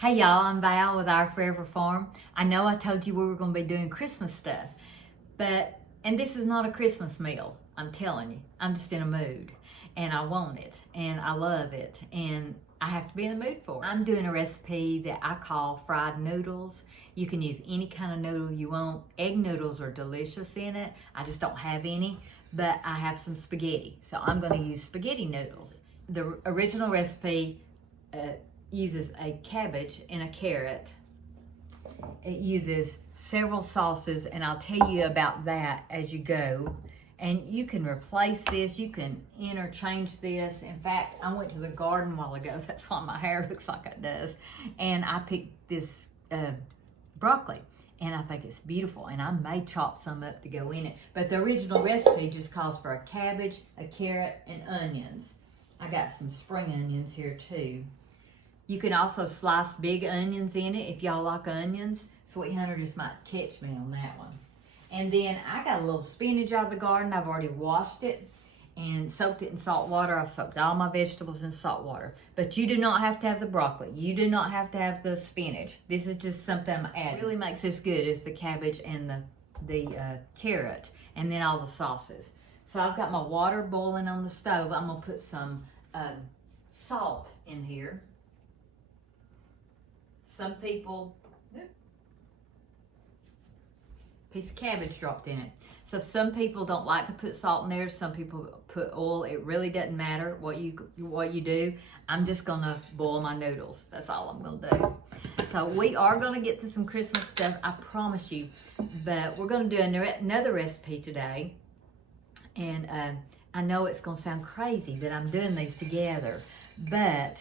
Hey y'all, I'm Val with Our Forever Farm. I know I told you we were going to be doing Christmas stuff, and this is not a Christmas meal, I'm telling you. I'm just in a mood, and I want it, and I love it, and I have to be in the mood for it. I'm doing a recipe that I call fried noodles. You can use any kind of noodle you want. Egg noodles are delicious in it. I just don't have any, but I have some spaghetti, so I'm going to use spaghetti noodles. The original recipe uses a cabbage and a carrot. It uses several sauces, and I'll tell you about that as you go. And you can replace this, you can interchange this. In fact, I went to the garden a while ago. That's why my hair looks like it does. And I picked this broccoli, and I think it's beautiful. And I may chop some up to go in it. But the original recipe just calls for a cabbage, a carrot, and onions. I got some spring onions here too. You can also slice big onions in it if y'all like onions. Sweet Hunter just might catch me on that one. And then I got a little spinach out of the garden. I've already washed it and soaked it in salt water. I've soaked all my vegetables in salt water. But you do not have to have the broccoli. You do not have to have the spinach. This is just something I'm adding. What really makes this good is the cabbage and the carrot, and then all the sauces. So I've got my water boiling on the stove. I'm gonna put some salt in here. Some people, piece of cabbage dropped in it. So some people don't like to put salt in there. Some people put oil. It really doesn't matter what you do. I'm just gonna boil my noodles. That's all I'm gonna do. So we are gonna get to some Christmas stuff, I promise you. But we're gonna do another recipe today. And I know it's gonna sound crazy that I'm doing these together, but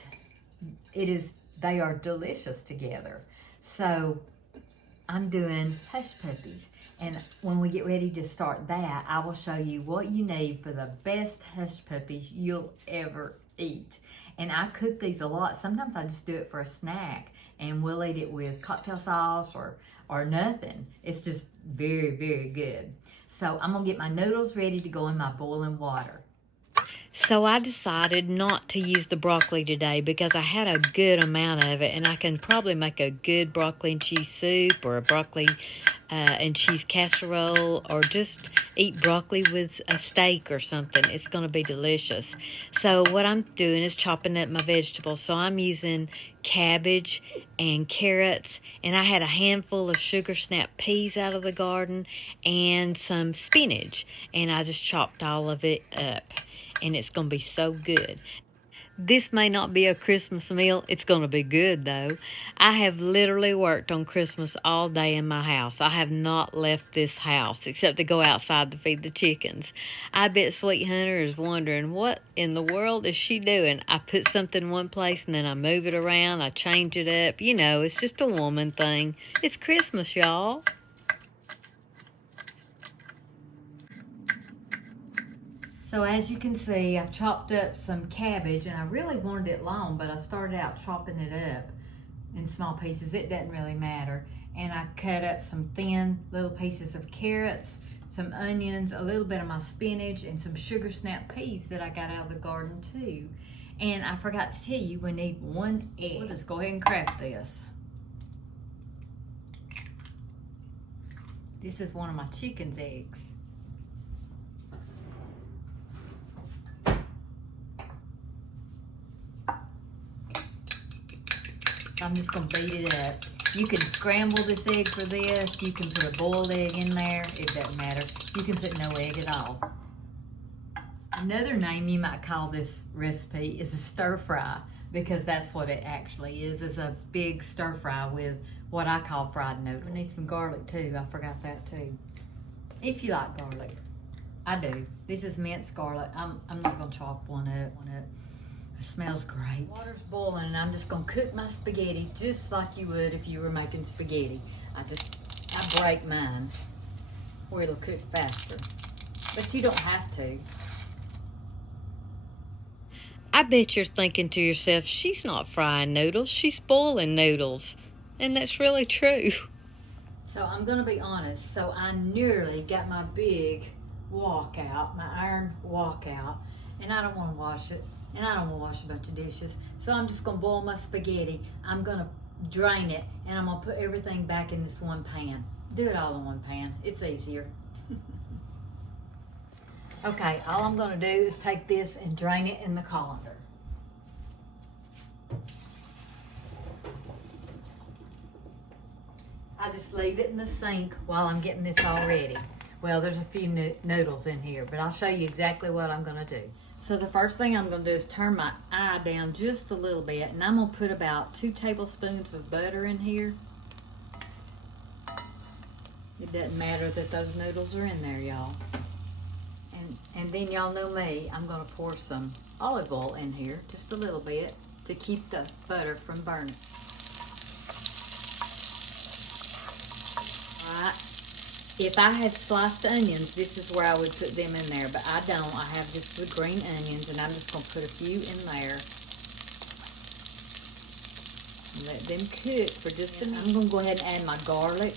they are delicious together. So I'm doing Hushpuppies. And when we get ready to start that, I will show you what you need for the best Hushpuppies you'll ever eat. And I cook these a lot. Sometimes I just do it for a snack, and we'll eat it with cocktail sauce or nothing. It's just very, very good. So I'm gonna get my noodles ready to go in my boiling water. So I decided not to use the broccoli today because I had a good amount of it, and I can probably make a good broccoli and cheese soup or a broccoli and cheese casserole, or just eat broccoli with a steak or something. It's going to be delicious. So what I'm doing is chopping up my vegetables. So I'm using cabbage and carrots, and I had a handful of sugar snap peas out of the garden and some spinach, and I just chopped all of it up. And it's going to be so good. This may not be a Christmas meal. It's going to be good, though. I have literally worked on Christmas all day in my house. I have not left this house except to go outside to feed the chickens. I bet Sweet Hunter is wondering, what in the world is she doing? I put something in one place and then I move it around. I change it up. You know, it's just a woman thing. It's Christmas, y'all. So as you can see, I've chopped up some cabbage, and I really wanted it long, but I started out chopping it up in small pieces. It doesn't really matter. And I cut up some thin little pieces of carrots, some onions, a little bit of my spinach, and some sugar snap peas that I got out of the garden too. And I forgot to tell you, we need 1 egg. We'll just go ahead and crack this. This is one of my chicken's eggs. I'm just gonna beat it up. You can scramble this egg for this. You can put a boiled egg in there. It doesn't matter. You can put no egg at all. Another name you might call this recipe is a stir fry, because that's what it actually is. It's a big stir fry with what I call fried noodles. We need some garlic too. I forgot that too. If you like garlic. I do. This is minced garlic. I'm not gonna chop one up. It smells great. Water's boiling, and I'm just gonna cook my spaghetti just like you would if you were making spaghetti. I break mine where it'll cook faster, but you don't have to. I bet you're thinking to yourself, she's not frying noodles, she's boiling noodles. And that's really true. So I'm gonna be honest. So I nearly got my big wok out, my iron wok out, and I don't wanna wash it. And I don't want to wash a bunch of dishes. So I'm just going to boil my spaghetti. I'm going to drain it, and I'm gonna put everything back in this one pan. Do it all in one pan, it's easier. Okay, all I'm gonna do is take this and drain it in the colander. I just leave it in the sink while I'm getting this all ready. Well, there's a few noodles in here, but I'll show you exactly what I'm gonna do. So the first thing I'm gonna do is turn my eye down just a little bit, and I'm gonna put about 2 tablespoons of butter in here. It doesn't matter that those noodles are in there, y'all. And then y'all know me, I'm gonna pour some olive oil in here, just a little bit, to keep the butter from burning. Alright, if I had sliced onions, this is where I would put them in there, but I don't. I have just the green onions, and I'm just gonna put a few in there. Let them cook for just a minute. I'm gonna go ahead and add my garlic.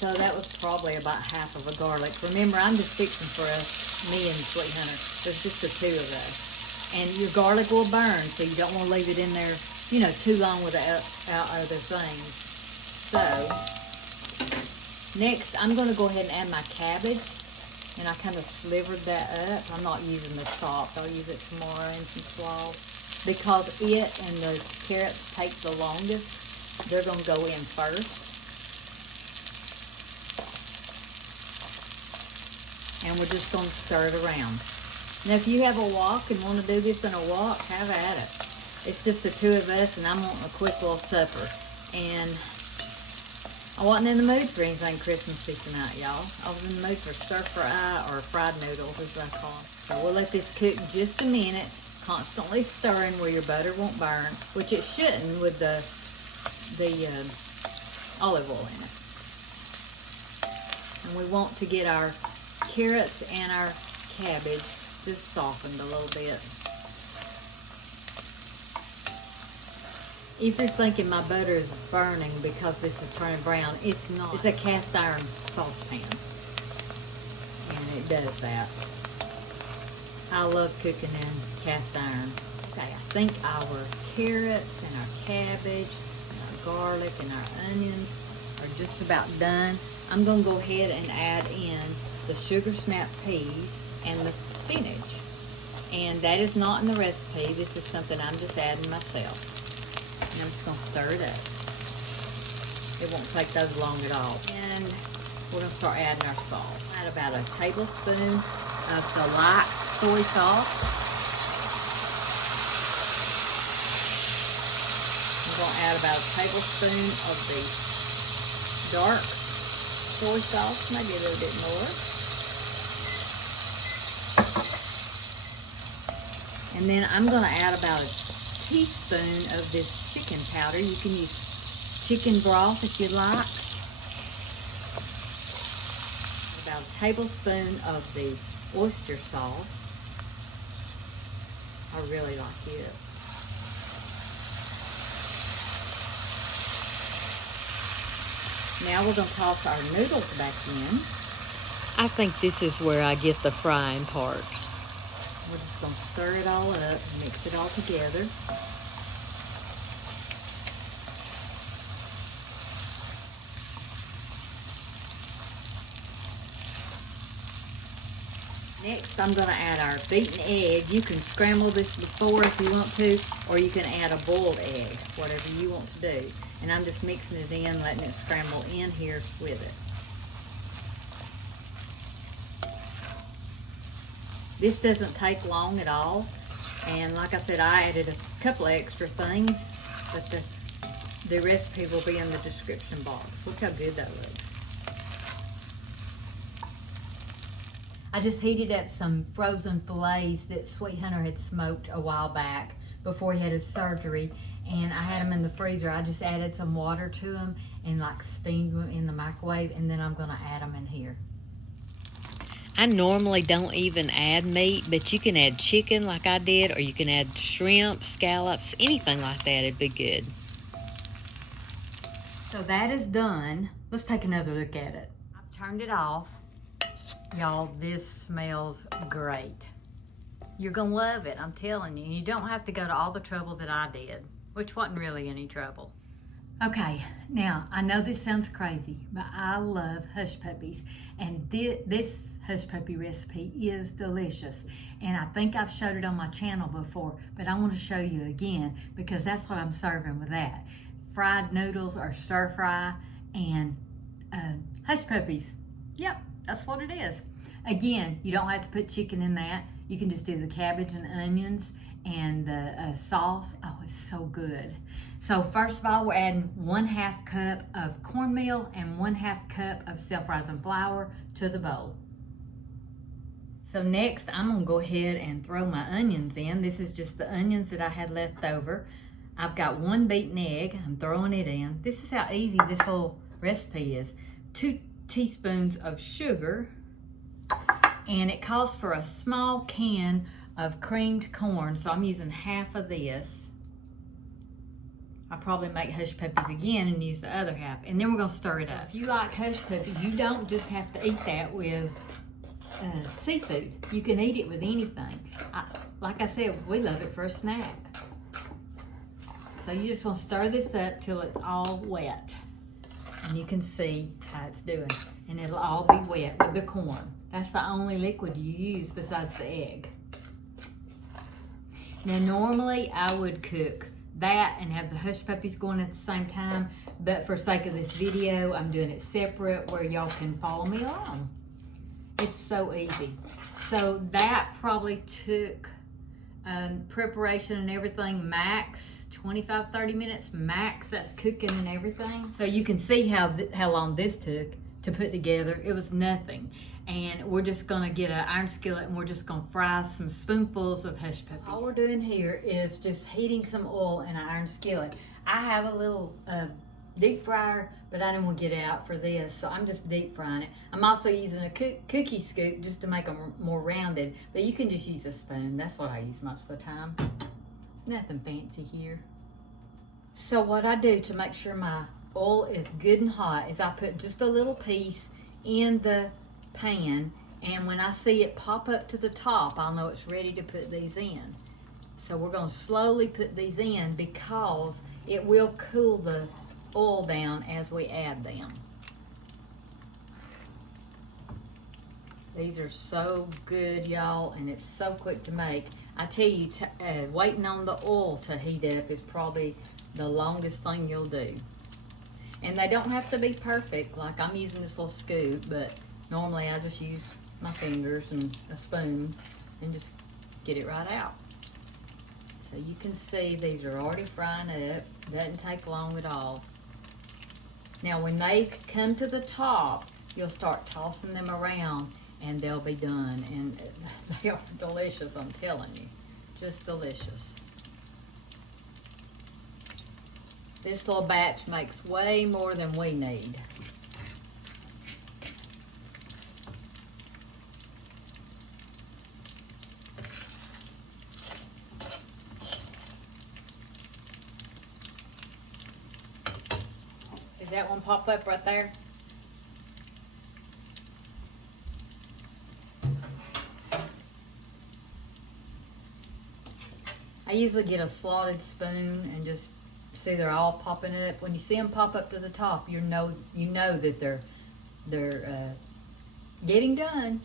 So that was probably about half of a garlic. Remember, I'm just fixing for us, me and Sweet Hunter. There's just the 2 of us. And your garlic will burn, so you don't want to leave it in there, you know, too long without other things. So, next I'm going to go ahead and add my cabbage. And I kind of slivered that up. I'm not using the chopped. I'll use it tomorrow in some slaw. Because it and the carrots take the longest, they're going to go in first. And we're just going to stir it around. Now, if you have a wok and want to do this in a wok, have at it. It's just the 2 of us, and I'm wanting a quick little supper. And I wasn't in the mood for anything Christmassy tonight, y'all. I was in the mood for stir-fry or fried noodles, as I call them. So we'll let this cook just a minute, constantly stirring where your butter won't burn, which it shouldn't with the olive oil in it. And we want to get our carrots and our cabbage just softened a little bit. If you're thinking my butter is burning because this is turning brown, it's not. It's a cast iron saucepan, and it does that. I love cooking in cast iron. Okay, I think our carrots and our cabbage and our garlic and our onions are just about done. I'm going to go ahead and add in the sugar snap peas and the spinach. And that is not in the recipe. This is something I'm just adding myself. And I'm just going to stir it up. It won't take those long at all. And we're going to start adding our sauce. Add about a tablespoon of the light soy sauce. I'm going to add about a tablespoon of the dark soy sauce, maybe a little bit more. And then I'm going to add about a teaspoon of this chicken powder. You can use chicken broth if you like. About a tablespoon of the oyster sauce. I really like it. Now we're going to toss our noodles back in. I think this is where I get the frying part. We're just going to stir it all up and mix it all together. Next, I'm going to add our beaten egg. You can scramble this before if you want to, or you can add a boiled egg, whatever you want to do. And I'm just mixing it in, letting it scramble in here with it. This doesn't take long at all. And like I said, I added a couple of extra things, but the recipe will be in the description box. Look how good that looks. I just heated up some frozen fillets that Sweet Hunter had smoked a while back before he had his surgery. And I had them in the freezer. I just added some water to them and like steamed them in the microwave, and then I'm gonna add them in here. I normally don't even add meat, but you can add chicken like I did, or you can add shrimp, scallops, anything like that. It'd be good. So that is done. Let's take another look at it. I've turned it off. Y'all, this smells great. You're gonna love it, I'm telling you. You don't have to go to all the trouble that I did, which wasn't really any trouble. Okay, now I know this sounds crazy, but I love Hushpuppies, and this hush puppy recipe is delicious. And I think I've showed it on my channel before, but I want to show you again because that's what I'm serving with that. Fried noodles or stir fry and Hushpuppies. Yep, that's what it is. Again, you don't have to put chicken in that. You can just do the cabbage and onions and the sauce. Oh, it's so good. So first of all, we're adding 1/2 cup of cornmeal and 1/2 cup of self-rising flour to the bowl. So next, I'm gonna go ahead and throw my onions in. This is just the onions that I had left over. I've got 1 beaten egg, I'm throwing it in. This is how easy this little recipe is. 2 teaspoons of sugar, and it calls for a small can of creamed corn, so I'm using half of this. I'll probably make Hushpuppies again and use the other half, and then we're gonna stir it up. If you like Hushpuppies, you don't just have to eat that with seafood. You can eat it with anything. Like I said, we love it for a snack. So you just gonna stir this up till it's all wet, and you can see how it's doing, and it'll all be wet with the corn. That's the only liquid you use besides the egg. Now normally I would cook that and have the Hushpuppies going at the same time, but for sake of this video, I'm doing it separate where y'all can follow me along. It's so easy. So that probably took preparation and everything max 25-30 minutes max. That's cooking and everything. So you can see how long this took to put together. It was nothing. And we're just gonna get an iron skillet and we're just gonna fry some spoonfuls of Hushpuppies. All we're doing here is just heating some oil in an iron skillet. I have a little deep fryer, but I didn't want to get it out for this, so I'm just deep frying it. I'm also using a cookie scoop just to make them more rounded, but you can just use a spoon. That's what I use most of the time. It's nothing fancy here. So what I do to make sure my oil is good and hot is I put just a little piece in the pan, and when I see it pop up to the top, I'll know it's ready to put these in. So we're going to slowly put these in because it will cool the oil down as we add them. These are so good, y'all, and it's so quick to make. I tell you, waiting on the oil to heat up is probably the longest thing you'll do. And they don't have to be perfect, like I'm using this little scoop, but normally I just use my fingers and a spoon and just get it right out. So you can see these are already frying up. Doesn't take long at all. Now when they come to the top, you'll start tossing them around and they'll be done. And they are delicious, I'm telling you. Just delicious. This little batch makes way more than we need. Did that one pop up right there? I usually get a slotted spoon and just see they're all popping up. When you see them pop up to the top, you know that they're getting done.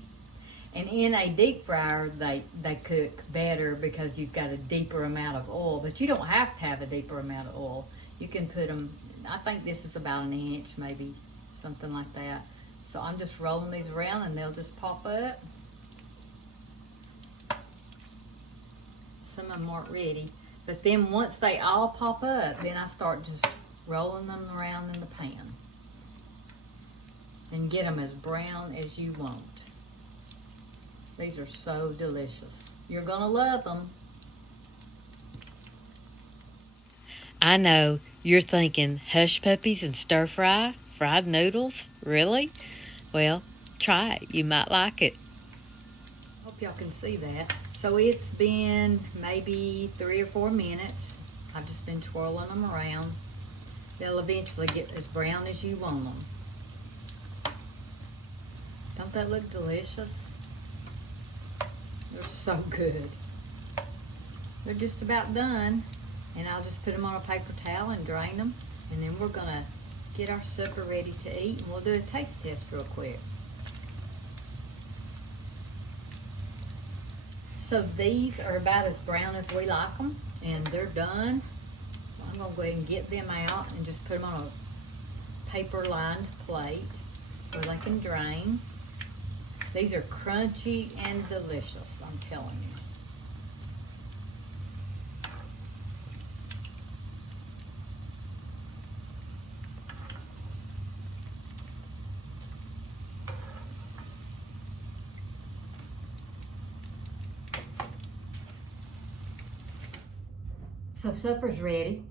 And in a deep fryer, they cook better because you've got a deeper amount of oil. But you don't have to have a deeper amount of oil. You can put them, I think this is about 1 inch, maybe something like that. So I'm just rolling these around and they'll just pop up. Some of them aren't ready. But then once they all pop up, then I start just rolling them around in the pan. And get them as brown as you want. These are so delicious. You're gonna love them. I know you're thinking, Hushpuppies and stir fry, fried noodles, really? Well, try it. You might like it. Hope y'all can see that. So it's been maybe 3 or 4 minutes. I've just been twirling them around. They'll eventually get as brown as you want them. Don't that look delicious? They're so good. they're just about done. And I'll just put them on a paper towel and drain them. And then we're gonna get our supper ready to eat, and we'll do a taste test real quick. So these are about as brown as we like them, and they're done. So I'm gonna go ahead and get them out and just put them on a paper lined plate where they can drain. These are crunchy and delicious, I'm telling you. So supper's ready.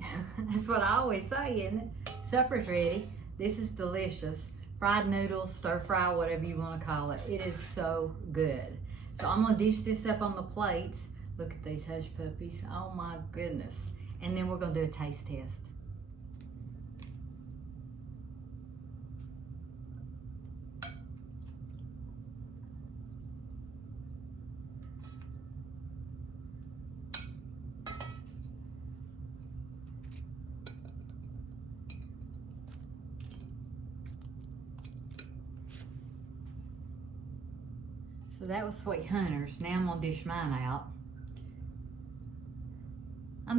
That's what I always say, isn't it? Supper's ready. This is delicious. Fried noodles, stir fry, whatever you want to call it. It is so good. So I'm gonna dish this up on the plates. Look at these Hushpuppies. Oh my goodness. And then we're gonna do a taste test. So that was Sweet Hunter's. Now I'm gonna dish mine out. I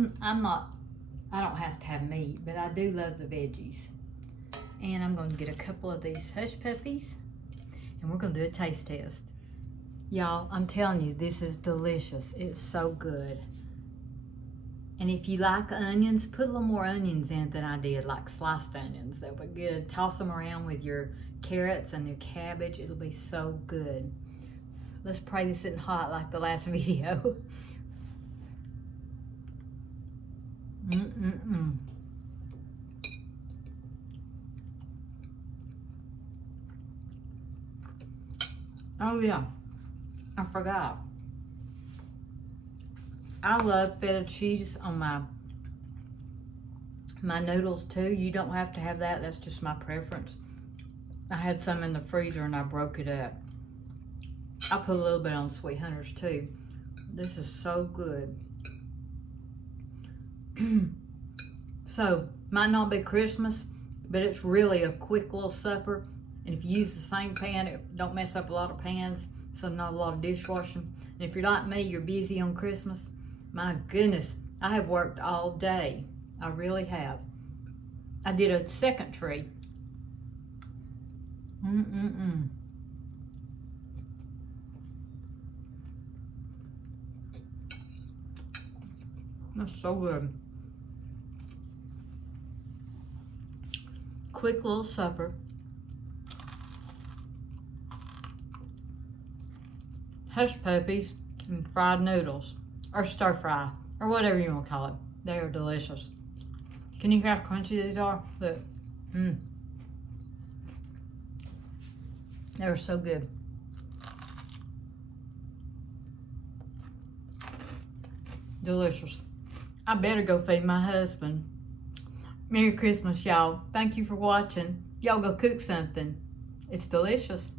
don't have to have meat, but I do love the veggies. And I'm gonna get a couple of these Hushpuppies, and we're gonna do a taste test. Y'all, I'm telling you, this is delicious. It's so good. And if you like onions, put a little more onions in it than I did, like sliced onions. They'll be good. Toss them around with your carrots and your cabbage. It'll be so good. Let's pray this isn't hot like the last video. Oh yeah, I forgot. I love feta cheese on my noodles too. You don't have to have that. That's just my preference. I had some in the freezer and I broke it up. I put a little bit on Sweet Hunter's too. This is so good. So, might not be Christmas, but it's really a quick little supper. And if you use the same pan, it don't mess up a lot of pans, so not a lot of dishwashing. And if you're like me, you're busy on Christmas, my goodness, I have worked all day. I really have. I did a second tree. That's so good. Quick little supper. Hushpuppies and fried noodles, or stir fry, or whatever you want to call it. They are delicious. Can you hear how crunchy these are? Look. They are so good. Delicious. I better go feed my husband. Merry Christmas, y'all. Thank you for watching. Y'all go cook something. It's delicious.